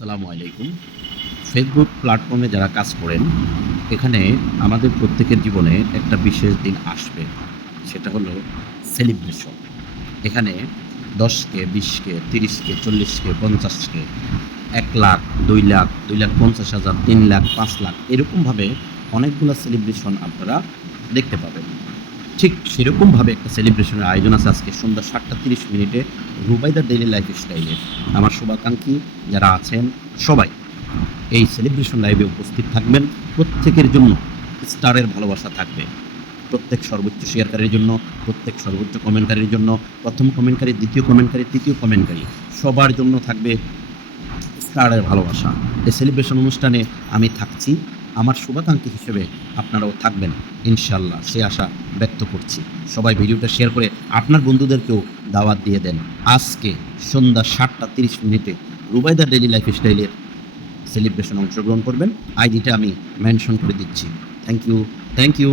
আসসালামু আলাইকুম। ফেসবুক প্ল্যাটফর্মে যারা কাজ করেন, এখানে আমাদের প্রত্যেকের জীবনে একটা বিশেষ দিন আসবে। সেটা হলো সেলিব্রেশন। এখানে ১০ কে, ২০ কে, ৩০ কে, ৪০ কে, ৫০ কে, ১,০০,০০০, ২,০০,০০০, ২,৫০,০০০, ৩,০০,০০০, ৫,০০,০০০ এরকমভাবে অনেকগুলা সেলিব্রেশন আপনারা দেখতে পাবেন। ঠিক সেরকমভাবে একটা সেলিব্রেশনের আয়োজন আছে আজকে সন্ধ্যা ৭:৩০ রুবাইদা ডেইলি লাইফস্টাইলে। আমার শুভাকাঙ্ক্ষী যারা আছেন সবাই এই সেলিব্রেশন লাইভে উপস্থিত থাকবেন। প্রত্যেকের জন্য স্টারের ভালোবাসা থাকবে। প্রত্যেক সর্বোচ্চ শেয়ারকারীর জন্য, প্রত্যেক সর্বোচ্চ কমেন্টকারীর জন্য, ১ম কমেন্টকারী, ২য় কমেন্টকারী, ৩য় কমেন্টকারী সবার জন্য থাকবে স্টারের ভালোবাসা। এই সেলিব্রেশন অনুষ্ঠানে আমি থাকছি। আমার শুভাকাঙ্ক্ষী হিসেবে আপনারাও থাকবেন ইনশাআল্লাহ, সে আশা ব্যক্ত করছি। সবাই ভিডিওটা শেয়ার করে আপনার বন্ধুদেরকেও দাওয়াত দিয়ে দেন। আজকে সন্ধ্যা ৭:৩০ রুবাইদা ডেইলি লাইফস্টাইলের সেলিব্রেশনে অংশগ্রহণ করবেন। আইডিটা আমি মেনশন করে দিচ্ছি। Thank you.